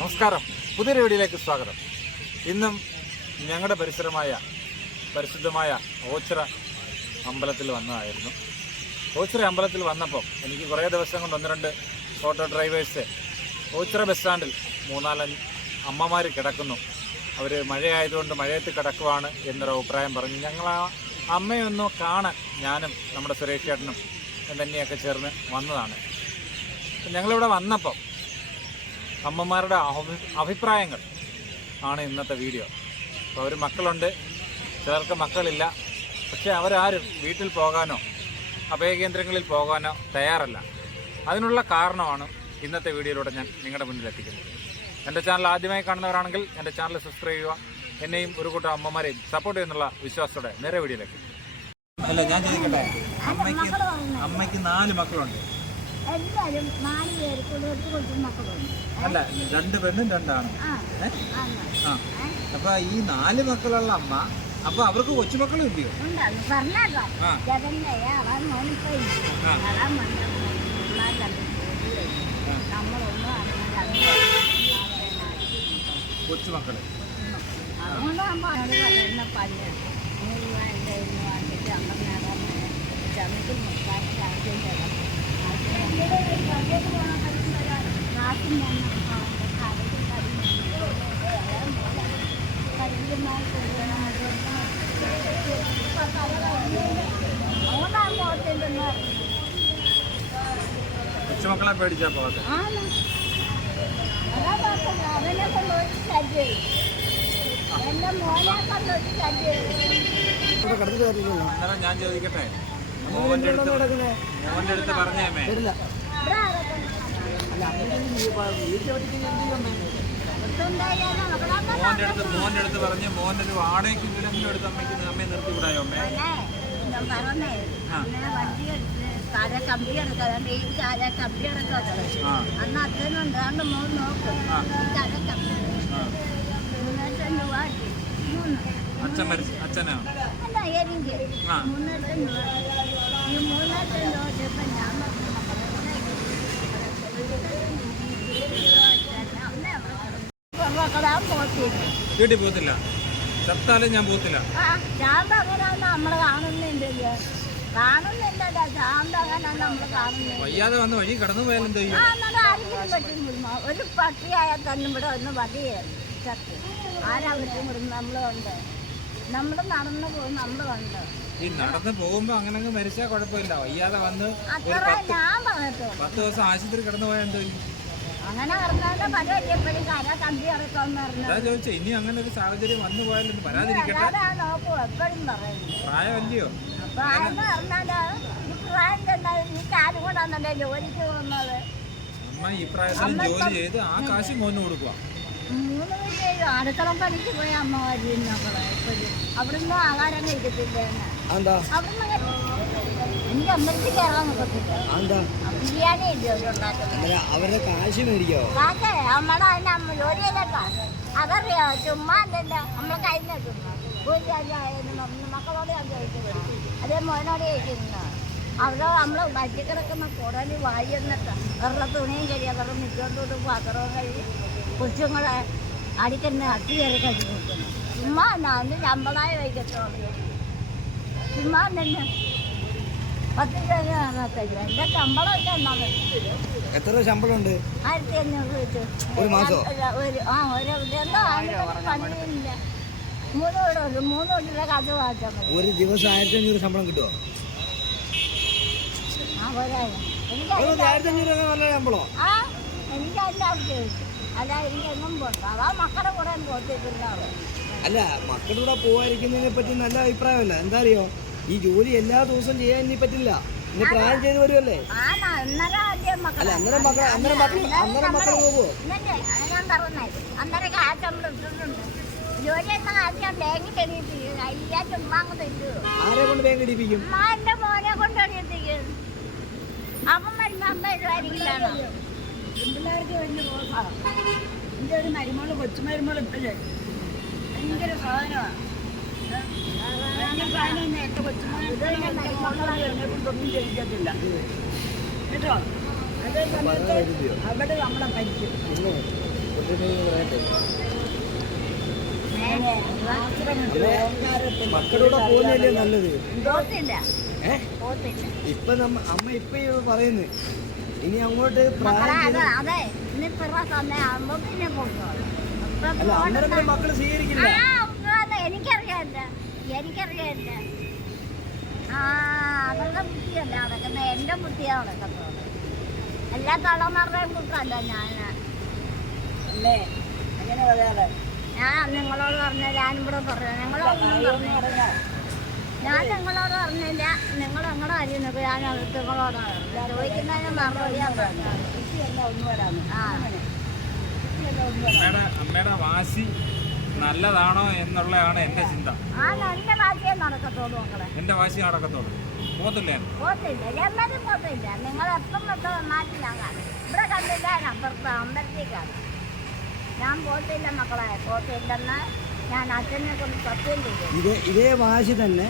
നമസ്കാരം. പുതിയൊരു വീഡിയോയിലേക്ക് സ്വാഗതം. ഇന്നും ഞങ്ങളുടെ പരിസരമായ പരിശുദ്ധമായ ഓച്ചിറ അമ്പലത്തിൽ വന്നതായിരുന്നു. ഓച്ചിറ അമ്പലത്തിൽ വന്നപ്പോൾ എനിക്ക് കുറേ ദിവസം കൊണ്ട് ഒന്ന് രണ്ട് ഓട്ടോ ഡ്രൈവേഴ്സ് ഓച്ചിറ ബസ് സ്റ്റാൻഡിൽ മൂന്നാലഞ്ച് അമ്മമാർ കിടക്കുന്നു. അവർ മഴയായതുകൊണ്ട് മഴയത്ത് കിടക്കുവാണ് എന്നൊരു അഭിപ്രായം പറഞ്ഞു. ഞങ്ങൾ ആ അമ്മയൊന്നു കാണാൻ ഞാനും നമ്മുടെ സുരേഷ് ചേട്ടനും തന്നെയൊക്കെ ചേർന്ന് വന്നതാണ്. ഞങ്ങളിവിടെ വന്നപ്പോൾ അമ്മമാരുടെ അഭി- അഭിപ്രായങ്ങൾ ആണ് ഇന്നത്തെ വീഡിയോ. അപ്പോൾ അവർ മക്കളുണ്ട്. ചിലർക്ക് മക്കളില്ല. പക്ഷേ അവരാരും വീട്ടിൽ പോകാനോ അഭയകേന്ദ്രങ്ങളിൽ പോകാനോ തയ്യാറല്ല. അതിനുള്ള കാരണമാണ് ഇന്നത്തെ വീഡിയോയിലൂടെ ഞാൻ നിങ്ങളുടെ മുന്നിൽ എത്തിക്കുന്നത്. എന്റെ ചാനൽ ആദ്യമായി കാണുന്നവരാണെങ്കിൽ എന്റെ ചാനൽ സബ്സ്ക്രൈബ് ചെയ്യുക. എന്നെയും ഒരു കൂട്ടം അമ്മമാരെയും സപ്പോർട്ട് ചെയ്യുന്നുള്ള വിശ്വാസത്തോടെ നേരെ വീഡിയോയിലേക്ക്. അല്ല ഞാൻ ചോദിക്കട്ടെ? അമ്മയ്ക്ക് അമ്മയ്ക്ക് നാല് മക്കളുണ്ട്. എല്ലാവരും നാല് പേര് കുടുംബത്തിൽ കൊച്ചു മക്കളുണ്ട് അല്ല രണ്ട് പെണ്ണും രണ്ടാണ്. ആ അപ്പൊ ഈ നാല് മക്കളുള്ള അമ്മ അപ്പൊ അവർക്ക് കൊച്ചുമക്കളും ഇല്ലയോ? കൊച്ചുമക്കൾ. അതുകൊണ്ടാകുമ്പോൾ അത് പറയുന്ന പല്ല്. നൂറ് രൂപ എന്റെ ഇന്ന് വാങ്ങിയിട്ട് അമ്മ നേടാൻ ചമയ്ക്ക് മുക്കാൻ കൊച്ചുമക്കളെ പേടിച്ചാ പറഞ്ഞത് അവനെ കൊണ്ടുപോയി ശല്യം എന്റെ മോനെ കൊണ്ടുപോയി ശല്യം അന്നേരം ഞാൻ ചോദിക്കട്ടെ? മോഹന്റെ അടുത്ത് മോഹന്റെ അടുത്ത് പറഞ്ഞേമേ. മോഹന്റെ അടുത്ത് മോഹന്റെ അടുത്ത് പറഞ്ഞ് മോഹന്റെ വാടകയ്ക്ക് വീടെങ്കിലും എടുത്ത് അമ്മയ്ക്ക് അമ്മയെ നിർത്തി വിടായോ അമ്മേ അന്ന് അച്ഛനുണ്ട് അന്ന് മോൻ നോക്കും അച്ഛൻ മരിച്ച അച്ഛനാ രൂപ ഈ മൂന്നായിരം ഞാൻ വീട്ടിൽ പോകത്തില്ല. ചത്താലും ഞാൻ പോകത്തില്ല. ചാന്ത ചാന്ത കാണുന്നില്ല വയ്യാതെ വന്ന് വഴി കടന്നു പോയാലും എന്തോ ഒരു പട്ടിയായാൽ തന്നെ ഇവിടെ ഒന്ന് വടിയായിരുന്നു ചത്ത്. ആരാ പറ്റും വിടും? നമ്മളുണ്ട് നമ്മൾ നടന്നു പോകും നമ്മളുണ്ട് ഈ നടന്ന് പോകുമ്പോ അങ്ങനെ മരിച്ചാ മരിച്ചാൽ കുഴപ്പമില്ല. വയ്യാതെ വന്ന് പത്ത് ദിവസം ആശുപത്രി കിടന്നു പോയാൽ എന്തോ അതാ ചോദിച്ചേ ഇനി അങ്ങനെ ഒരു സാഹചര്യം വന്നു പോയാലൊന്നും വരാതിരിക്കട്ടെ? പ്രായമല്ലയോ? അമ്മ ഈ പ്രായത്തിൽ ജോലി ചെയ്ത് ആ കാശ് മോന് കൊടുക്കുക മൂന്ന് പേര് അടുക്കള പണിക്ക് പോയ അമ്മ വരും മക്കളെ എപ്പോഴും. അവിടുന്ന് ആഹാരം കഴിക്കത്തില്ല എന്താ അവിടുന്ന് എനിക്ക് അമ്പലത്തിൽ കയറാൻ നോക്കത്തില്ല ബിരിയാണി അവരുടെ കാശ് മേടിക്കോ? കാക്കേ നമ്മുടെ അതിന്റെ അമ്മ ജോലി ചെയ്തേക്കാ അതറിയോ? ചുമ്മാ അല്ലല്ല നമ്മളെ കയ്യിൽ മക്കളോട് ഞാൻ ചോദിക്കുന്നത് അതേ മോനോട് ചോദിക്കുന്ന അവിടെ നമ്മൾ വറ്റി കിടക്കുന്ന കുടൽ വായി എന്നിട്ട് വെറുതെ തുണിയും കഴിയാ വെറുതെ മിക്കോട്ടോട്ട് പാത്രവും കഴുകി കൊച്ചുങ്ങളെ അടിക്കുന്ന അട്ടി കയറി കഴിച്ചു കൊടുക്കുന്നു ചുമ്മാ എന്നാ ഒന്ന് ശമ്പളായി വയ്ക്കത്തോളൂ ചുമ്മാ തന്നെ പത്ത് രൂപ അറുപത്തഞ്ച് എന്റെ ശമ്പളം ഒക്കെ എന്നാണ് എത്ര രൂപ ശമ്പളം ഉണ്ട് ആയിരത്തി അഞ്ഞൂറ് വെച്ച്. ഒരു മാസോ? ഒരു ആ ഒരു എന്തോ പണിയില്ല മൂന്ന് വീട് ഉണ്ട്. മൂന്ന് വീട്ടിലെ കഥ വായിച്ചാൽ ഒരു ദിവസം ആയിരത്തി അഞ്ഞൂറ് ശമ്പളം കിട്ടുമോ ആ എനിക്ക് ആയിരത്തി അഞ്ഞൂറ് ആ എനിക്ക് അതിന്റെ ആവശ്യം അല്ല അതാ മക്കളുടെ കൂടെ പോവാതിരിക്കുന്നതിനെ അല്ല മക്കളുടെ കൂടെ പോകാതിരിക്കുന്നതിനെ പറ്റി നല്ല അഭിപ്രായമല്ല. എന്താ അറിയോ? ഈ ജോലി എല്ലാ ദിവസവും ചെയ്യാൻ ഇനി പറ്റില്ല. ഇനി പ്രായം ചെയ്ത് വരുമല്ലേ അല്ല അന്നേരം മക്കൾ അന്നേരം മക്കൾ അന്നേരം മക്കൾ പോകുമോ ആരെ കൊണ്ട് ബാങ്ക് ഇടിപ്പിക്കും? പിള്ളേർക്ക് വലിയ എന്റെ ഒരു മരുമോൾ കൊച്ചുമരുമോൾ ഇപ്പോഴേ. ഭയങ്കര സാധനമാണ് ചെയ്യിക്കത്തില്ല കേട്ടോ അതേ സമയത്ത് അവിടെ നമ്മളെ ഭരിക്കും പിന്നെ മക്കളുടെ കൂടെ പോകുന്നതല്ലേ നല്ലത് ഇപ്പൊ നമ്മ അമ്മ ഇപ്പൊ പറയുന്നു. ഇനി അങ്ങോട്ട് അല്ല അന്നേരം മക്കൾ സ്വീകരിക്കില്ല. എനിക്കറിയാല്ല ആ അവരുടെ ബുദ്ധിയല്ല നടക്കുന്നത് എന്റെ ബുദ്ധിയാണ് നടക്കുന്നത് എല്ലാ തള്ളമാരുടെയും കുട്ടല്ല ഞാൻ അല്ലേ? അങ്ങനെ പറയാതെ ഞാൻ നിങ്ങളോട് പറഞ്ഞ ഞാനിവിടെ പറഞ്ഞു. നിങ്ങളൊന്നും പറഞ്ഞില്ല. ഞാൻ നിങ്ങളോട് പറഞ്ഞില്ല. നിങ്ങൾ നിങ്ങളുടെ കാര്യം നോക്കുക ഞാൻ അടുത്ത് നിങ്ങളോട് ചോദിക്കുന്നതിന് മറുപടി ആ. അമ്മയുടെ വാശി നല്ലതാണോ എന്നുള്ളതാണ് എന്റെ ചിന്ത. എന്റെ എന്റെ വാശി നടക്കത്തുള്ളൂ. പോത്തില്ലേ പോത്തില്ല എല്ലാവരും പോത്തില്ല നിങ്ങൾ എപ്പം തൊട്ട് വന്നാലും ഞാൻ കാണും. ഇവിടെ കണ്ടില്ല ഞാൻ അപ്പുറത്ത് അമ്പലത്തിൽ കാണും. ഞാൻ പോത്തില്ല മക്കളെ. പോത്തില്ലെന്ന് ഞാൻ അച്ഛനെ കൊണ്ട് സത്യം ചെയ്തു ഇതേ ഇതേ വാശി തന്നെ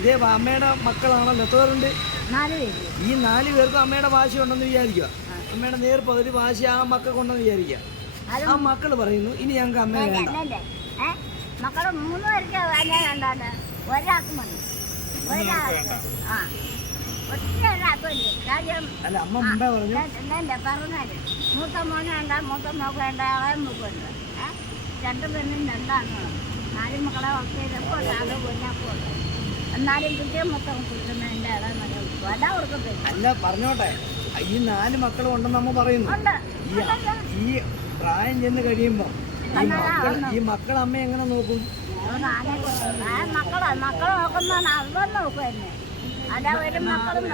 ഇതേ അമ്മയുടെ മക്കളാണല്ലോ. എത്ര പേരുണ്ട്? നാല് ഈ നാല് പേർക്കും അമ്മയുടെ വാശി ഉണ്ടെന്ന് വിചാരിക്കുക. അമ്മയുടെ നേർ പകുതി വാശി ആ മക്കൾക്കുണ്ടെന്ന് വിചാരിക്കുക. അത് ആ മക്കൾ പറയുന്നു ഇനി ഞങ്ങൾക്ക് അമ്മ വേണ്ട മക്കളെ മൂന്ന് പേർക്ക് ഒരാൾക്ക് മതി. ഒരാൾക്ക്. ആ. അല്ല അമ്മ മുമ്പേ പറഞ്ഞു? പറഞ്ഞാൽ മൂത്ത മോന് വേണ്ട മൂത്ത മോക്ക് വേണ്ട ഇളയ മോക്ക് വേണ്ട. ഏ? രണ്ട് പെണ്ണും രണ്ടാണ്. നാല് മക്കളെ വളർത്തിയപ്പോൾ എന്നാലും കുട്ടിയെ മൊത്തം കൊടുക്കുന്നതിന്റെ കൊടുക്കും കൊടുക്കത്തില്ല അല്ല പറഞ്ഞോട്ടെ. ഈ നാല് മക്കളും ഉണ്ടെന്ന് അമ്മ പറയുന്നു. ഈ പ്രായം ചെന്ന് കഴിയുമ്പോ ഈ മക്കൾ ഈ മക്കൾ അമ്മ എങ്ങനെ നോക്കും? മക്കളെ മക്കളെ നോക്കുന്ന അവൻ നോക്കും എന്നെ. അതാ ഒരു മക്കളും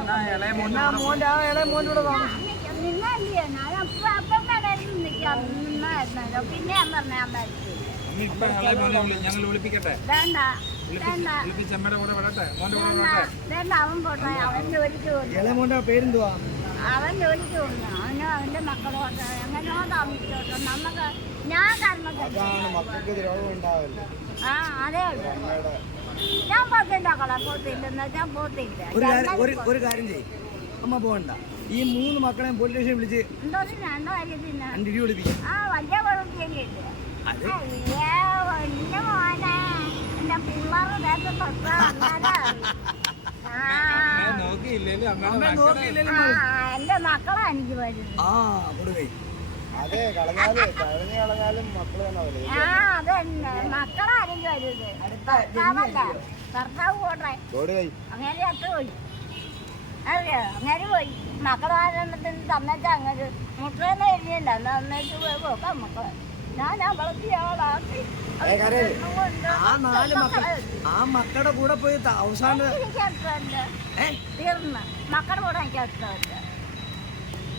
നിന്നല്ലേ? ഞാൻ അപ്പം അപ്പം കടയിൽ നിൽക്കാം നിന്നായിരുന്നല്ലോ. പിന്നെ ഞാൻ പറഞ്ഞ ഞാൻ ഞങ്ങൾ വിളിപ്പിക്കട്ടെ? പേരെന്തുവാ? അവൻ ജോലിക്ക് പോകുന്നു. അവനോ അവന്റെ മക്കളോട്ട് എങ്ങനെയോ താമസിച്ചോട്ടോ. നമുക്ക് ഞാൻ കർമ്മം ആ അതേ ഉള്ളൂ. ഞാൻ പോത്തില്ല കള പോത്തില്ലെന്ന് ഞാൻ പോത്തില്ല ഒരു കാര്യം ഒരു ഒരു കാര്യം ചെയ്യും. അമ്മ പോകണ്ട. ഈ മൂന്ന് മക്കളെയും പോലീസ് സ്റ്റേഷൻ വിളിച്ച് എന്തോ രണ്ടോ കാര്യത്തിന് രണ്ടിരി വിളിപ്പിക്കും ആ വലിയ കുഴപ്പമില്ല അത്? അയ്യോ എന്റെ മോനെ. എന്റെ പിള്ളേർ തൊട്ടാ എന്റെ മക്കളാ എനിക്ക് വരുന്നത് അതെ കളഞ്ഞാൽ കളഞ്ഞു കളഞ്ഞാലും മക്കൾ തന്നെ അവർ ആ അതന്നെ. മക്കളാ എനിക്ക് വരുന്നത് ഭർത്താവല്ല? ഭർത്താവ് പോട്ടെ. അങ്ങനെ അത്ത് പോയി. അറിയോ അങ്ങനെ പോയി. മക്കളെ ആരംഭത്തിന് തന്നേച്ചാ അങ്ങനെ മുട്ടേന്ന് എഴുതിയില്ല. അന്നേച്ച് പോയി പോക്കാം മക്കളെ. ആ നാല് മക്കൾ ആ മക്കളുടെ കൂടെ പോയി അവസാന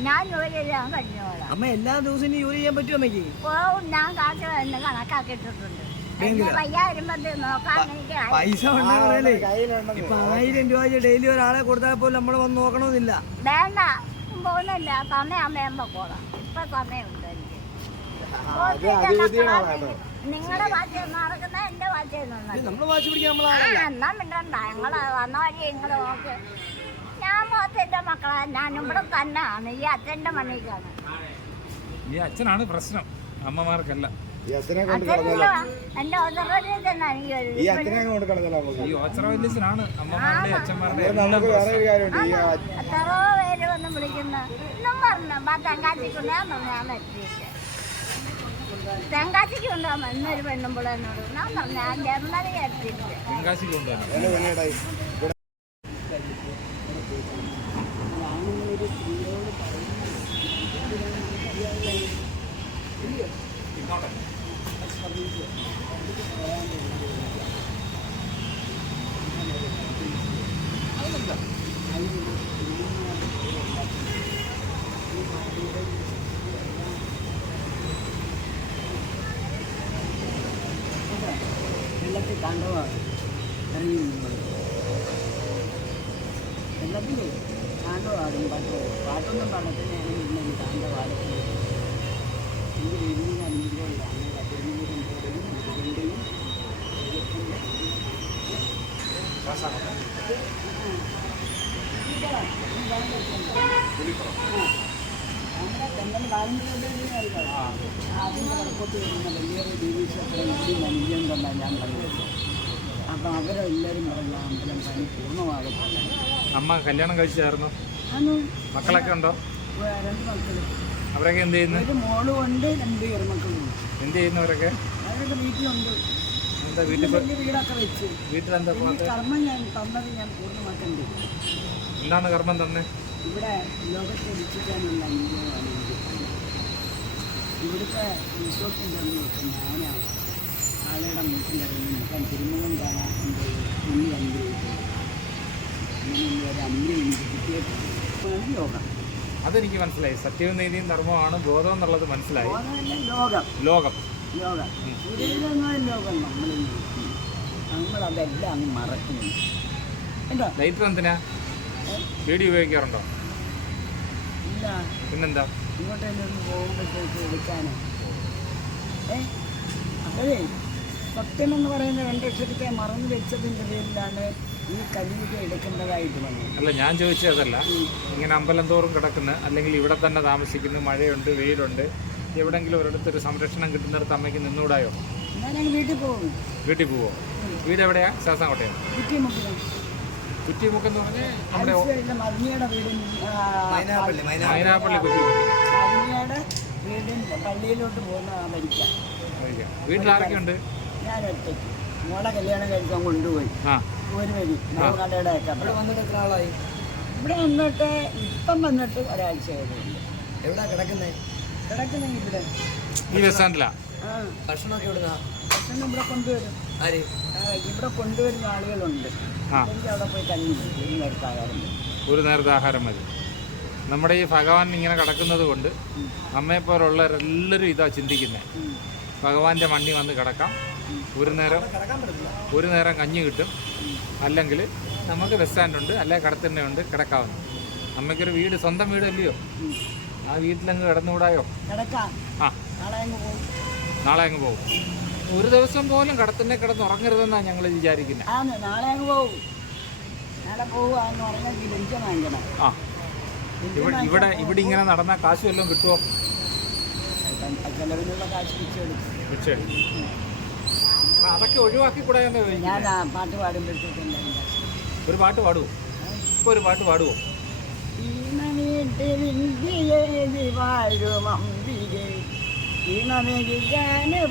ഞാൻ ജോലി ചെയ്യാൻ കഴിഞ്ഞോളാം. അമ്മ എല്ലാ ദിവസവും ജോലി ചെയ്യാൻ പറ്റുമോ അമ്മയ്ക്ക്? പോവും. ഞാൻ കാശ് എന്നെ കണക്കാക്കിയിട്ടുണ്ട്. പൈസ കയ്യിലുണ്ടെന്ന് ഇപ്പൊ ആയിരം രൂപ ഡെയിലി ഒരാളെ കൊടുത്താൽ പോലും നമ്മൾ വന്ന് നോക്കണമെന്നില്ല. വേണ്ട. പോകുന്നില്ല. സമയം പൊക്കോളാം ഇപ്പൊ സമയമുണ്ട് എനിക്ക് അത് അതിബുദ്ധിയാണ് കേട്ടോ നിങ്ങളുടെ ഭാഷ നടക്കുന്ന എന്റെ ഭാഷ ഇത് നമ്മൾ വാശി പിടിക്കാൻ ആ നമ്മളാണല്ല എന്നാ മിണ്ടണ്ട ഞങ്ങൾ വന്ന വഴി നോക്ക്. ഞാൻ പോത്തിന്റെ മക്കളെ. ഞാൻ ഇവിടെ തന്നെയാണ്. ഈ അച്ഛന്റെ മണിക്കാണ്. ഈ അച്ഛനാണ് പ്രശ്നം. അമ്മമാർക്കല്ല. ഈ അച്ഛനെ കൊണ്ട് അച്ഛനില്ല എന്റെ ഈ വരുന്നത് അച്ഛനെ കൊണ്ട് കളഞ്ഞാലോ നമുക്ക്? ഈ ഓച്ചറ വല്യച്ഛനാണ് അമ്മമാരുടെ അച്ഛന്മാരുടെ എല്ലാം നമുക്ക് വേറെ പ്രശ്നം. കാര്യമുണ്ട്. ഈ എത്രയോ പേര് വന്ന് വിളിക്കുന്ന. ഇന്നും പറഞ്ഞു. ഞാൻ തെങ്കാച്ചിക്ക് കൊണ്ടുപോകാൻ ഇന്നൊരു പെണ്ണുമ്പോൾ എന്നോട് ഞാൻ പറഞ്ഞു ഞാൻ ജർമ്മനി എത്തിയില്ല തെങ്കാശിക്ക് കൊണ്ടുവരണം എന്നെ വിനയടായി എല്ലാത്തിനും താണ്ടവാണ് ആടും പാട്ട് പാട്ടൊന്നും പാടത്തിന് ഇറങ്ങി താണ്ടവാടും ഇത് വലിയ അനുഭവമില്ല അങ്ങനെ തിരുവനന്തപുരം മുരുകന്റെയും നമ്മുടെ തെങ്ങൽ വലിയൊരു ഞാൻ പറഞ്ഞത് അപ്പം അവരെല്ലാവരും പറഞ്ഞു ആ അമ്പലം പണി പൂർണമാകത്തില്ല അമ്മ കല്യാണം കഴിച്ചായിരുന്നു. മക്കളൊക്കെ ഉണ്ടോ? രണ്ട് അവരൊക്കെ എന്ത് ചെയ്യുന്നു? ഒരു മോളും ഉണ്ട് രണ്ട് എന്ത് ചെയ്യുന്നവരൊക്കെ അവരൊക്കെ? വീട്ടിലുണ്ട്. എന്താ വീട്ടിൽ വലിയ വീടൊക്കെ വെച്ച്. വീട്ടിലെന്താ കർമ്മം ഞാൻ തന്നത് ഞാൻ പൂർണമാക്കണ്ടേ എന്താണ് കർമ്മം തന്നെ? ഇവിടെ ലോകത്തെ രക്ഷിക്കാനുള്ള അനുഭവമാണ് ഇവിടുത്തെ റിസോർട്ടിന്റെ ഞാനാണ് ആളുടെ വീട്ടിലിറങ്ങി മുഖം തിരുമുഖം കാണാൻ എന്റെ ഉണ്ണി അനുഗ്രഹിക്കും അങ്ങനെ ഒരു അമ്മി എനിക്ക് കിട്ടിയിട്ടുണ്ട്. ലോകം. അതെനിക്ക് മനസ്സിലായി. സത്യവും നീതിയും ധർമ്മമാണ് ബോധം എന്നുള്ളത് മനസ്സിലായി. ലോകം. ലോകം. ലോകം. ലോകം നമ്മൾ നമ്മളതെല്ലാം അങ്ങ് മറക്കുന്നു. കേട്ടോ ലൈറ്റർ എന്തിനാ? വീഡിയോ ഉപയോഗിക്കാറുണ്ടോ? പിന്നെന്താ? ഇങ്ങോട്ടെല്ലാം ഒന്ന് പോകുമ്പോഴത്തേക്ക് എടുക്കാനോ. ഏ? അപ്പോഴേ സത്യമെന്ന് പറയുന്ന രണ്ട് ലക്ഷത്തെ മറന്നു വെച്ചതിന്റെ പേരിലാണ് ഈ കലിയുക എടുക്കേണ്ടതായിട്ട് വന്നത് അല്ല ഞാൻ ചോദിച്ചതല്ല. ഇങ്ങനെ അമ്പലം തോറും കിടക്കുന്ന. അല്ലെങ്കിൽ ഇവിടെ തന്നെ താമസിക്കുന്നു. മഴയുണ്ട് വെയിലുണ്ട്. എവിടെങ്കിലും ഒരിടത്തൊരു സംരക്ഷണം കിട്ടുന്നിടത്ത് അമ്മയ്ക്ക് നിന്നുകൂടായോ ഞാൻ വീട്ടിൽ പോകും വീട്ടിൽ പോവോ? വീട് എവിടെയാ കുറ്റിമുക്കിലും കുറ്റിമുക്ക് എന്ന് പറഞ്ഞാൽ നമ്മുടെ മതിനിയുടെ വീടും മൈനാപ്പള്ളി മൈനാ മൈനാപ്പള്ളി കുറ്റിമുക്ക് മതിനിയുടെ വീടും പള്ളിയിലോട്ട് പോകുന്ന ആ വീട്ടിൽ ആരൊക്കെയുണ്ട്? ഞാൻ ഒറ്റയ്ക്ക്. മോളെ കല്യാണം കഴിക്കാൻ കൊണ്ടുപോയി. ആ. ഒരു വരി. കടയുടെ ഒക്കെ ഇവിടെ വന്നിട്ട് എത്ര ആളായി? ഇവിടെ വന്നിട്ട് ഇപ്പം വന്നിട്ട് ഒരാഴ്ച എവിടാ കിടക്കുന്നേ? കിടക്കുന്ന ഇവിടെ. ഈ ബസ് സ്റ്റാൻഡിലാ? ഭക്ഷണമൊക്കെ എവിടുന്നാ? ഭക്ഷണം ഇവിടെ കൊണ്ടുവരും. ആര്? ഇവിടെ കൊണ്ടുവരുന്ന ആളുകളുണ്ട്. അവിടെ പോയി കഞ്ഞി ഒരു നേരത്തെ ആഹാരം മതി. നമ്മുടെ ഈ ഭഗവാൻ ഇങ്ങനെ കിടക്കുന്നത് കൊണ്ട് അമ്മയെപ്പോലുള്ള എല്ലാവരും ഇതാ ചിന്തിക്കുന്നത് ഭഗവാന്റെ മണ്ണി വന്ന് കിടക്കാം. ഒരു നേരം ഒരു നേരം കഞ്ഞി കിട്ടും. അല്ലെങ്കിൽ നമുക്ക് ബസ് സ്റ്റാൻഡുണ്ട് അല്ലെങ്കിൽ ഉണ്ട് കിടക്കാവുന്നു. അമ്മയ്ക്കൊരു വീട് സ്വന്തം വീടല്ലയോ? ആ വീട്ടിലങ്ങ് കിടന്നുകൂടായോ? ആ. നാളെ അങ്ങ് പോകും ഒരു ദിവസം പോലും കടത്തിന്റെ കിടന്ന് ഉറങ്ങരുതെന്നാണ് ഞങ്ങൾ വിചാരിക്കുന്നത് നാളെ അങ്ങ് നാളെ പോവാന്ന് പറഞ്ഞാൽ ലഞ്ചം വാങ്ങിക്കണം. ആ. ഇവിടെ ഇവിടെ ഇവിടെ ഇങ്ങനെ നടന്ന കാശ് വല്ലതും കിട്ടുമോ ചിലവിനുള്ള കാശ് പിടിച്ചെടുക്കും തീർച്ചയായും അപ്പം അതൊക്കെ ഒഴിവാക്കി കൂടെ എന്ന് ചോദിക്കുന്നത് ഞാൻ ആ പാട്ട് പാടുമ്പോഴത്തേക്ക് ഒരു പാട്ട് പാടുവോ? ഇപ്പൊ ഒരു പാട്ട് പാടുവോ? ഈണമീട്ടിൽ വാഴും അമ്പികെ ഈണമെഴുകാന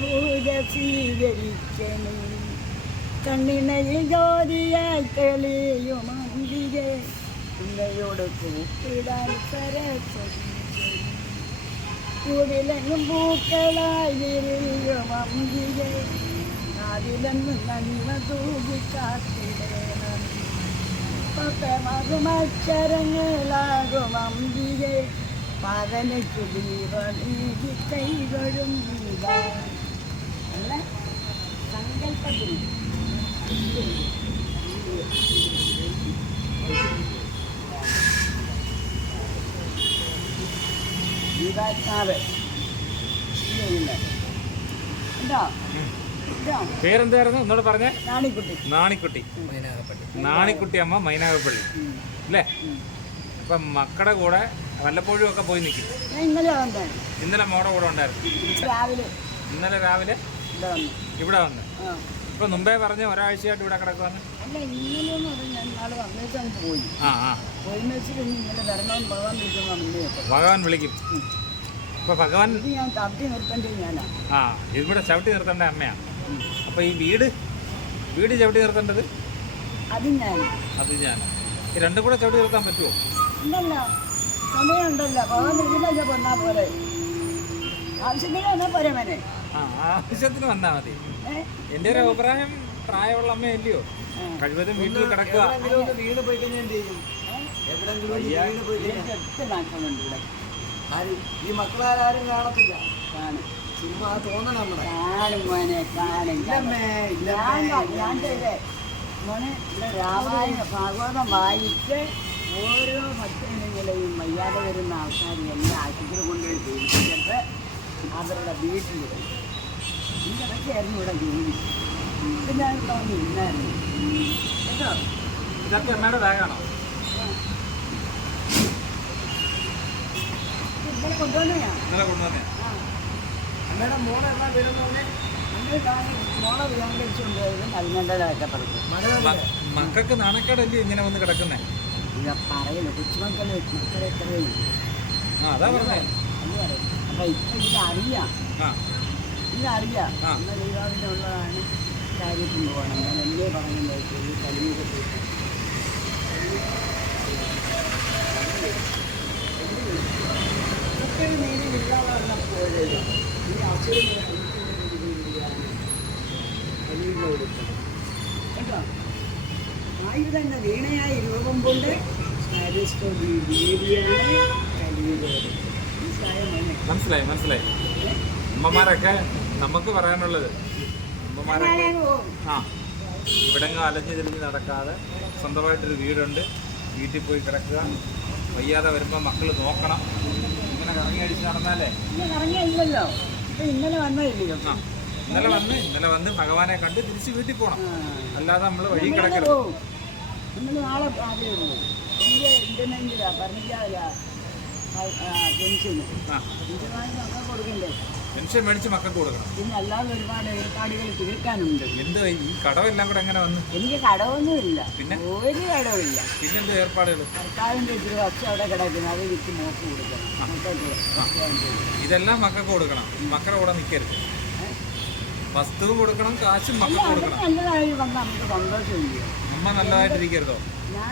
പൂജ സ്വീകരിക്കണേ കണ്ണിനയിൽ ജ്യോതിയായി തെളിയും അമ്പികെ ഉമ്മയോട് കൂപ്പിടാൻ സരസ്വതി കൂടിലെങ്ങും പൂക്കളായി വിരിയും നന്മ തൂകി കാത്തിടേണം മധുമക്ഷരങ്ങളാകും അമ്പികെ പതനയ്ക്ക് ദീപനീതി കൈകളും അല്ല? സങ്കല്പത്തിൽ ഇല്ല ഉണ്ടോ പേരെന്തായിരുന്നു? എന്നോട് പറഞ്ഞേ. നാണിക്കുട്ടി. നാണിക്കുട്ടി. നാണിക്കുട്ടി അമ്മ മൈനാഗപ്പള്ളി. അല്ലേ? അപ്പം മക്കളുടെ കൂടെ വല്ലപ്പോഴും ഒക്കെ പോയി നിൽക്കും. ഇന്നലെ മോടെ കൂടെ ഉണ്ടായിരുന്നു. രാവിലെ. ഇന്നലെ രാവിലെ ഇവിടെ വന്നു. ഇപ്പൊ മുമ്പേ പറഞ്ഞ ഒരാഴ്ചയായിട്ട് ഇവിടെ വരണമെന്ന് ഭഗവാൻ വിളിക്കും. അപ്പൊ ഭഗവാൻ ആ ഇവിടെ ചവിട്ടി നിർത്തേണ്ട അമ്മയാണ്. അപ്പൊ ഈ വീട് വീട് ചവിട്ടി നിർത്തേണ്ടത്? അത് ഞാൻ അത് ഞാൻ രണ്ടും കൂടെ ചവിട്ടി നിർത്താൻ പറ്റുമോ ഉണ്ടല്ലോ. സമയമുണ്ടല്ലോ. വന്നാ പോരെ. ആവശ്യത്തിന് വന്നാ പോരെ മോനെ. ആ ആവശ്യത്തിന് വന്നാ മതി. എന്റെ എന്റെ ഒരു അഭിപ്രായം പ്രായമുള്ള അമ്മയല്ലയോ കഴിവതും വീട്ടിൽ കിടക്കുക. വീട് പോയി കഴിഞ്ഞാൽ എന്ത് ചെയ്യും? എവിടെങ്കിലും പോയി കഴിഞ്ഞാൽ ഈ മക്കളാരും കാണത്തില്ല. കാണും. ചുമ്മാ തോന്നണം നമ്മുടെ കാണും മോനെ കാണും. ഇല്ലമ്മേ ഞാൻ ഞാൻ മോനെ രാമായണ ഭാഗവതം വായിച്ച് ഓരോ ഭക്തജനങ്ങളെയും വയ്യാതെ വരുന്ന ആൾക്കാർ എല്ലാ ആശുപത്രി കൊണ്ടുപോയി ജയിപ്പിച്ചിട്ട് അവരുടെ വീട്ടിൽ ഇതൊക്കെയായിരുന്നു ഇവിടെ ജോലി. ഇപ്പം ഞാൻ ഇവിടെ വന്ന് ഇന്നായിരുന്നു കേട്ടോ? ഇതൊക്കെ അമ്മയുടെ ബാഗാണോ? ഇന്നലെ കൊണ്ടുവന്നെയാ ഇന്നലെ കൊണ്ടുവന്നേ ആ. അമ്മയുടെ മോളെല്ലാം നമ്മൾ മോളെ വിചാരിച്ചുകൊണ്ട് കരിങ്ങണ്ടതൊക്കെ പറിക്കും മഴ തന്നെ മക്കൾക്ക് നാണക്കേടല്ലേ ഇങ്ങനെ വന്ന് കിടക്കുന്നേ? ഇല്ല പറയില്ല കൊച്ചുമക്കളെ മക്കളെ പറഞ്ഞേ അപ്പൊ ഇപ്പൊ ഇതറിയാം ആ. ഇതറിയാം. നമ്മൾ ദൈവാവിനുള്ളതാണ് കാര്യത്തിന് പോകണം. ഞാൻ എന്നെ പറഞ്ഞു ഈ കലിയുഗത്തിൽ ഒത്തിരി നീതി ഇല്ലാതെ പോയത് ഈ അസുഖം കേട്ടോ ആയുധ എന്ന വീണയായ രൂപം കൊണ്ട് മനസ്സിലായോ മോനെ? മനസ്സിലായി അമ്മമാരൊക്കെ നമുക്ക് പറയാനുള്ളത് അമ്മമാരൊക്കെ ആ ഇവിടെങ്ങും അലഞ്ഞു തിരിഞ്ഞ് നടക്കാതെ സ്വന്തമായിട്ടൊരു വീടുണ്ട്. വീട്ടിൽ പോയി കിടക്കുക. വയ്യാതെ വരുമ്പോൾ മക്കൾ നോക്കണം. ഇങ്ങനെ കറങ്ങി അടിച്ച് നടന്നാലേ? ഇന്നലെ വന്നില്ലയോ ആ ഇന്നലെ വന്ന് ഇന്നലെ വന്ന് ഭഗവാനെ കണ്ട് തിരിച്ച് വീട്ടിൽ പോകണം അല്ലാതെ നമ്മൾ വഴി കിടക്കരുത്. നമ്മൾ നാളെ ഇന്റർനെറ്റിലാ പറഞ്ഞില്ല പെൻഷന്. ആ. പെൻഷൻ വാങ്ങി നമുക്ക് കൊടുക്കണ്ടേ? പെൻഷൻ മേടിച്ച് മക്കൾക്ക് കൊടുക്കണം. പിന്നെ അല്ലാതെ ഒരുപാട് ഏർപ്പാടുകൾ തീർക്കാനുണ്ട്. എന്ത് ഈ കടമെല്ലാം കൂടെ എങ്ങനെ വന്ന്? എനിക്ക് കടവൊന്നുമില്ല. പിന്നെ? ഒരു ഏർപ്പാടുകൾ വച്ച അവിടെ കിടക്കുന്നു. അത് വിറ്റ് മോക്ക് കൊടുക്കണം. മക്കൾക്ക് വയ്ക്കാൻ ഇതെല്ലാം മക്കൾക്ക് കൊടുക്കണം. മക്കളുടെ കൂടെ നിൽക്കരുത് വസ്തുവും കൊടുക്കണം കാശും മക്കൾക്ക് കൊടുക്കണം. നല്ലതായി വന്നാൽ നമുക്ക് സന്തോഷമില്ല. അമ്മ നല്ലതായിട്ടിരിക്കരുതോ?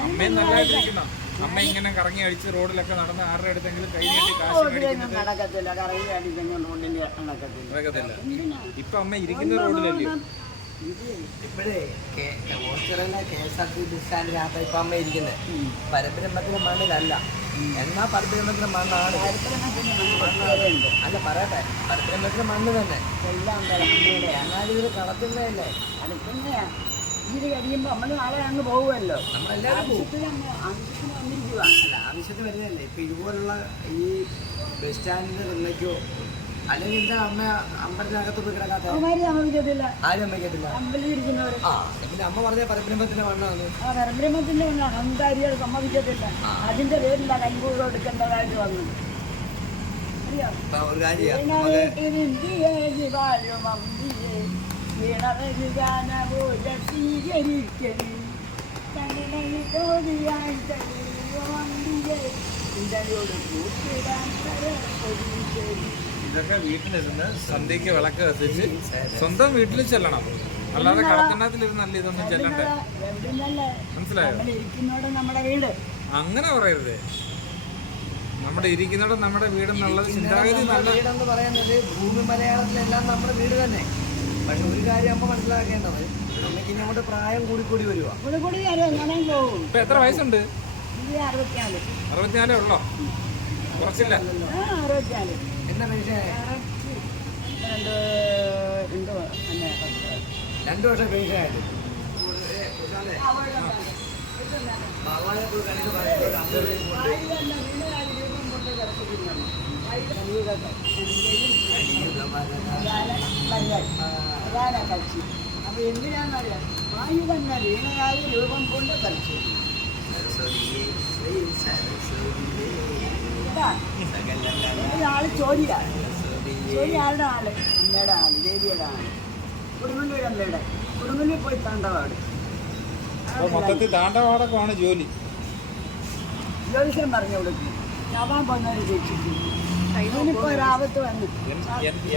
അമ്മയും നല്ലതായിട്ടിരിക്കണം അമ്മ ഇങ്ങനെ കറങ്ങി അടിച്ച് റോഡിലൊക്കെ നടന്ന് ആരുടെ അടുത്തെങ്കിലും കൈ നീട്ടി കാശ് നടക്കത്തില്ല. ഇപ്പൊ അമ്മ ഇരിക്കുന്ന റോഡിലല്ലേ? ഇപ്പഴേ Australia K S R T bus സ്റ്റാൻഡിനകത്ത് ഇപ്പം അമ്മ ഇരിക്കുന്നത് പരമ്പരമ്പത്തിന്റെ മണ്ണിലല്ല. എന്നാ പരബ്രഹ്മത്തിന്റെ മണ്ണാണ്? അല്ല പറയട്ടെ. പരമ്പരമ്പത്തിന്റെ മണ്ണ് തന്നെ. എല്ലാം ഇത് കളക്കുന്നതല്ലേ? അടുത്തന്നെയാ ഇത് കഴിയുമ്പോൾ നമ്മൾ നാളെ അങ്ങ് പോകുമല്ലോ ആവശ്യത്തിന് ആവശ്യത്തിന് വന്നിരിക്കുക ആവശ്യത്തിന് വരുന്നതല്ലേ. ഇപ്പൊ ഇതുപോലുള്ള ഈ ബസ് സ്റ്റാൻഡിന്റെ നിന്നയ്ക്കോ അല്ലെങ്കിൽ എന്താ അമ്മ അമ്പലത്തിനകത്ത് പോയി കിടക്കാത്ത? ആരും അമ്മയ്ക്കത്തില്ല ആ പിന്നെ അമ്മ പറഞ്ഞ പരബ്രഹ്മത്തിന്റെ മണ്ണാണ്. ആ പരബ്രഹ്മത്തിന്റെ ഒന്ന് അഹങ്കാരികൾ സമ്മതിക്കത്തില്ല. അതിന്റെ പേരില്ല കൈകൂടെ എടുക്കേണ്ടതായിട്ട് വന്നു ഒരു കാര്യം ചെയ്യാം നമുക്ക് വീണറിഞ്ഞാന പോലെ സ്വീകരിക്കരുത് കണ്ണനെ തോതിയായി ഇതോട് കൂട്ടിടാൻ തരപ്പൊരിക്കരുത് ഇതൊക്കെ വീട്ടിലിരുന്ന് സന്ധ്യക്ക് വിളക്ക് കത്തിച്ച് സ്വന്തം വീട്ടിൽ ചെല്ലണം. അല്ലാതെ കടത്തിനകത്തിലിരുന്നല്ല ഇതൊന്നും ചെല്ലണ്ടേ? മനസ്സിലായോ? വീട്. അങ്ങനെ പറയരുത്. നമ്മുടെ ഇരിക്കുന്നിടം നമ്മുടെ വീടെന്നുള്ളത് ചിന്താഗതി നല്ല വീടെന്ന് പറയുന്നത് ഭൂമി മലയാളത്തിലെല്ലാം നമ്മുടെ വീട് തന്നെ. പക്ഷെ ഒരു കാര്യം നമ്മൾ മനസ്സിലാക്കേണ്ടത് അമ്മയ്ക്ക് ഇനി അങ്ങോട്ട് പ്രായം കൂടി കൂടി വരുക കൂടെ കൂടി കാര്യം പോകും. ഇപ്പൊ എത്ര വയസ്സുണ്ട്? അറുപത്തിനാല്. ഉള്ളോ? കുറച്ചില്ല. എന്നെ മനുഷ്യൻ രണ്ട് വർഷം പെൻഷനായിട്ട്. പറയുന്നത് പ്രധാന കക്ഷി. അപ്പൊ എന്തിനാണെന്നറിയാം വായു തന്നെ വീണയായ രൂപം കൊണ്ട് കളിച്ചു ആൾ ചോദിയാണ് ചോദ്യ ആരുടെ ആൾ. അമ്മയുടെ ആൾ ദേവിയുടെ ആൾ. കൊടുങ്ങല്ലൂർ അമ്മയുടെ. പോയി താണ്ടവാട്. മൊത്തത്തിൽ താണ്ടവാടൊക്കെയാണ് ജോലി. ജ്യോതിഷം പറഞ്ഞു കൊടുക്കും. ചാവാൻ പോകുന്നവര് ഇവനിപ്പോ ഒരാപത്ത് വന്നു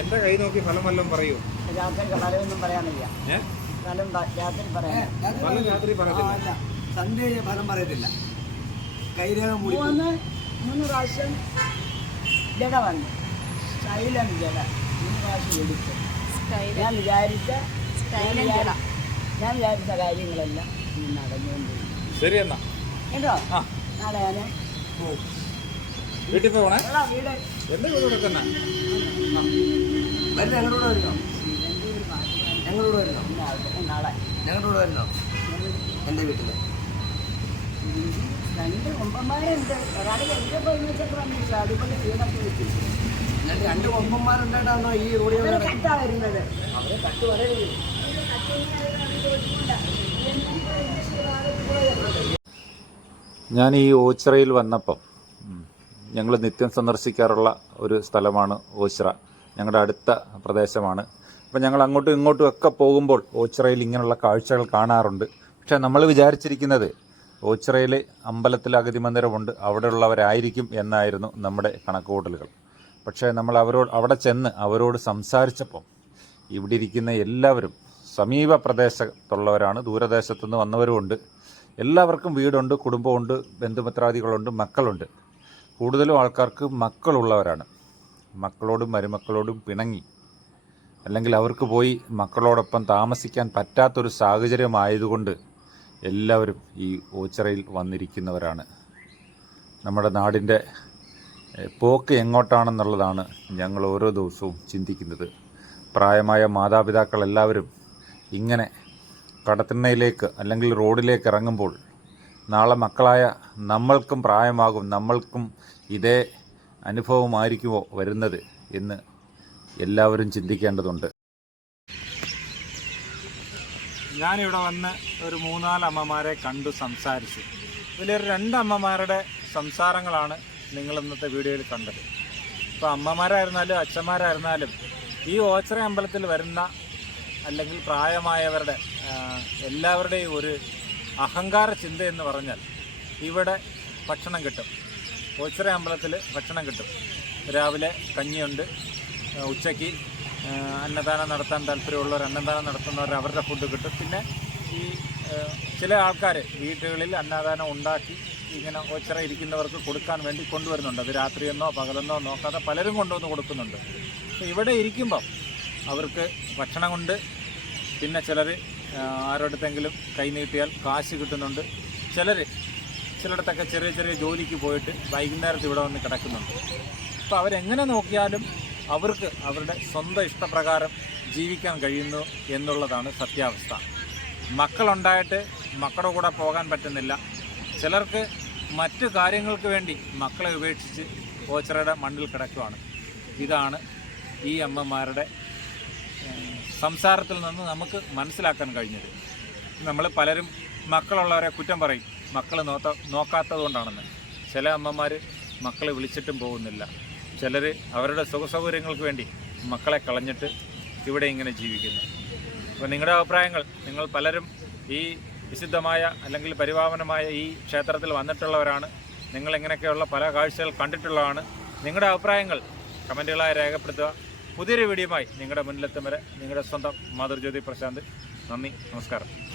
എന്റെ കൈ നോക്കി ഫലം വല്ലതും പറയൂ? രാത്രി കളറൊന്നും പറയാനില്ല. ഫലം രാത്രി പറയാൻ ഫലം രാത്രി പറയത്തില്ല. അല്ല സന്ധ്യ കഴിഞ്ഞ ഫലം പറയത്തില്ല. കൈരേഖം മൂടി മൂന്ന് മൂന്ന് പ്രാവശ്യം ജട വന്നു. ശൈലം ജട. മൂന്ന് പ്രാവശ്യം എടുത്തു. ഞാൻ വിചാരിച്ച ഞാൻ ഞാൻ വിചാരിച്ച കാര്യങ്ങളെല്ലാം ഇനി നടന്നുകൊണ്ടിരിക്കും. ശരി എന്നാ. കേട്ടോ? ആ. നാളെ ഞാൻ വീട്ടിൽ പോകണേ വീട്. എന്റെ വീട് കൊടുക്കുന്ന തന്നെ വരുന്ന വരുന്നോ? ഞങ്ങളുടെ കൂടെ വരുന്നോ നാളെ ഞങ്ങളുടെ കൂടെ വരുന്നോ എന്റെ വീട്ടിൽ രണ്ട് കൊമ്പന്മാരുണ്ട്. ഒരാൾ പോയി വെച്ചപ്പോൾ അന്വേഷിച്ചു അതുപോലെ വീടൊക്കെ വെച്ചു എന്നിട്ട് രണ്ട് കൊമ്പന്മാരുണ്ടായിട്ടാണോ ഈ റോഡിൽ അവർ കട്ടാ വരുന്നത്. അവരെ കട്ട് പറയുന്നത് ഞാൻ ഈ ഓച്ചിറയിൽ വന്നപ്പം ഞങ്ങൾ നിത്യം സന്ദർശിക്കാറുള്ള ഒരു സ്ഥലമാണ് ഓച്ചിറ. ഞങ്ങളുടെ അടുത്ത പ്രദേശമാണ്. അപ്പം ഞങ്ങൾ അങ്ങോട്ടും ഇങ്ങോട്ടും ഒക്കെ പോകുമ്പോൾ ഓച്ചിറയിൽ ഇങ്ങനെയുള്ള കാഴ്ചകൾ കാണാറുണ്ട്. പക്ഷേ നമ്മൾ വിചാരിച്ചിരിക്കുന്നത് ഓച്ചിറയിൽ അമ്പലത്തിൽ അഗതി മന്ദിരമുണ്ട് അവിടെയുള്ളവരായിരിക്കും എന്നായിരുന്നു നമ്മുടെ കണക്കുകൂട്ടലുകൾ. പക്ഷേ നമ്മൾ അവരോട് അവിടെ ചെന്ന് അവരോട് സംസാരിച്ചപ്പം ഇവിടെ ഇരിക്കുന്ന എല്ലാവരും സമീപ പ്രദേശത്തുള്ളവരാണ് ദൂരദേശത്തു നിന്ന് വന്നവരുമുണ്ട്. എല്ലാവർക്കും വീടുണ്ട് കുടുംബമുണ്ട് ബന്ധുമിത്രാദികളുണ്ട് മക്കളുണ്ട്. കൂടുതലും ആൾക്കാർക്ക് മക്കളുള്ളവരാണ്. മക്കളോടും മരുമക്കളോടും പിണങ്ങി അല്ലെങ്കിൽ അവർക്ക് പോയി മക്കളോടൊപ്പം താമസിക്കാൻ പറ്റാത്തൊരു സാഹചര്യമായതുകൊണ്ട് എല്ലാവരും ഈ ഓച്ചിറയിൽ വന്നിരിക്കുന്നവരാണ്. നമ്മുടെ നാടിന്റെ പോക്ക് എങ്ങോട്ടാണെന്നുള്ളതാണ് ഞങ്ങൾ ഓരോ ദിവസവും ചിന്തിക്കുന്നത്. പ്രായമായ മാതാപിതാക്കൾ എല്ലാവരും ഇങ്ങനെ കടത്തിണ്ണയിലേക്ക് അല്ലെങ്കിൽ റോഡിലേക്ക് ഇറങ്ങുമ്പോൾ നാളെ മക്കളായ നമ്മൾക്കും പ്രായമാകും നമ്മൾക്കും ഇതേ അനുഭവമായിരിക്കുമോ വരുന്നത് എന്ന് എല്ലാവരും ചിന്തിക്കേണ്ടതുണ്ട്. ഞാനിവിടെ വന്ന് ഒരു മൂന്നാൽ അമ്മമാരെ കണ്ടു സംസാരിച്ചു. ഇതിലൊരു രണ്ട് അമ്മമാരുടെ സംസാരങ്ങളാണ് നിങ്ങൾ ഇന്നത്തെ വീഡിയോയിൽ കണ്ടത്. ഇപ്പോൾ അമ്മമാരായിരുന്നാലും അച്ഛന്മാരായിരുന്നാലും ഈ ഓച്ചറ അമ്പലത്തിൽ വരുന്ന അല്ലെങ്കിൽ പ്രായമായവരുടെ എല്ലാവരുടെയും ഒരു അഹങ്കാര ചിന്ത എന്ന് പറഞ്ഞാൽ ഇവിടെ ഭക്ഷണം കിട്ടും. ഓച്ചിറ അമ്പലത്തിൽ ഭക്ഷണം കിട്ടും. രാവിലെ കഞ്ഞിയുണ്ട് ഉച്ചയ്ക്ക് അന്നദാനം നടത്താൻ താല്പര്യമുള്ളവർ അന്നദാനം നടത്തുന്നവർ അവരുടെ ഫുഡ് കിട്ടും. പിന്നെ ഈ ചില ആൾക്കാർ വീടുകളിൽ അന്നദാനം ഉണ്ടാക്കി ഇങ്ങനെ ഒച്ചറ ഇരിക്കുന്നവർക്ക് കൊടുക്കാൻ വേണ്ടി കൊണ്ടുവരുന്നുണ്ട്. അത് രാത്രിയെന്നോ പകലെന്നോ നോക്കാതെ പലരും കൊണ്ടുവന്ന് കൊടുക്കുന്നുണ്ട്. ഇവിടെ ഇരിക്കുമ്പം അവർക്ക് ഭക്ഷണം കൊണ്ട് പിന്നെ ചിലർ ആരോടത്തെങ്കിലും കൈനീട്ടിയാൽ കാശ് കിട്ടുന്നുണ്ട്. ചിലർ ചിലയിടത്തൊക്കെ ചെറിയ ചെറിയ ജോലിക്ക് പോയിട്ട് വൈകുന്നേരത്ത് ഇവിടെ വന്ന് കിടക്കുന്നുണ്ട്. അപ്പോൾ അവരെങ്ങനെ നോക്കിയാലും അവർക്ക് അവരുടെ സ്വന്തം ഇഷ്ടപ്രകാരം ജീവിക്കാൻ കഴിയുന്നു എന്നുള്ളതാണ് സത്യാവസ്ഥ. മക്കളുണ്ടായിട്ട് മക്കളുടെ കൂടെ പോകാൻ പറ്റുന്നില്ല. ചിലർക്ക് മറ്റു കാര്യങ്ങൾക്ക് വേണ്ടി മക്കളെ ഉപേക്ഷിച്ച് ഓച്ചറയുടെ മണ്ണിൽ കിടക്കുവാണ്. ഇതാണ് ഈ അമ്മമാരുടെ സംസാരത്തിൽ നിന്ന് നമുക്ക് മനസ്സിലാക്കാൻ കഴിഞ്ഞത്. നമ്മൾ പലരും മക്കളുള്ളവരെ കുറ്റം പറയും. മക്കൾ നോക്കാത്തത് കൊണ്ടാണെന്ന്. ചില അമ്മമാർ മക്കളെ വിളിച്ചിട്ടും പോകുന്നില്ല. ചിലർ അവരുടെ സുഖസൗകര്യങ്ങൾക്ക് വേണ്ടി മക്കളെ കളഞ്ഞിട്ട് ഇവിടെ ഇങ്ങനെ ജീവിക്കുന്നു. അപ്പോൾ നിങ്ങളുടെ അഭിപ്രായങ്ങൾ നിങ്ങൾ പലരും ഈ വിശുദ്ധമായ അല്ലെങ്കിൽ പരിപാവനമായ ഈ ക്ഷേത്രത്തിൽ വന്നിട്ടുള്ളവരാണ്. നിങ്ങൾ ഇങ്ങനെയൊക്കെയുള്ള പല കാഴ്ചകൾ കണ്ടിട്ടുള്ളതാണ്. നിങ്ങളുടെ അഭിപ്രായങ്ങൾ കമന്റുകളായി രേഖപ്പെടുത്തുക. പുതിയൊരു വീഡിയോയുമായി നിങ്ങളുടെ മുന്നിലെത്തും വരെ നിങ്ങളുടെ സ്വന്തം മാതൃജ്യോതി പ്രശാന്ത്. നന്ദി നമസ്കാരം.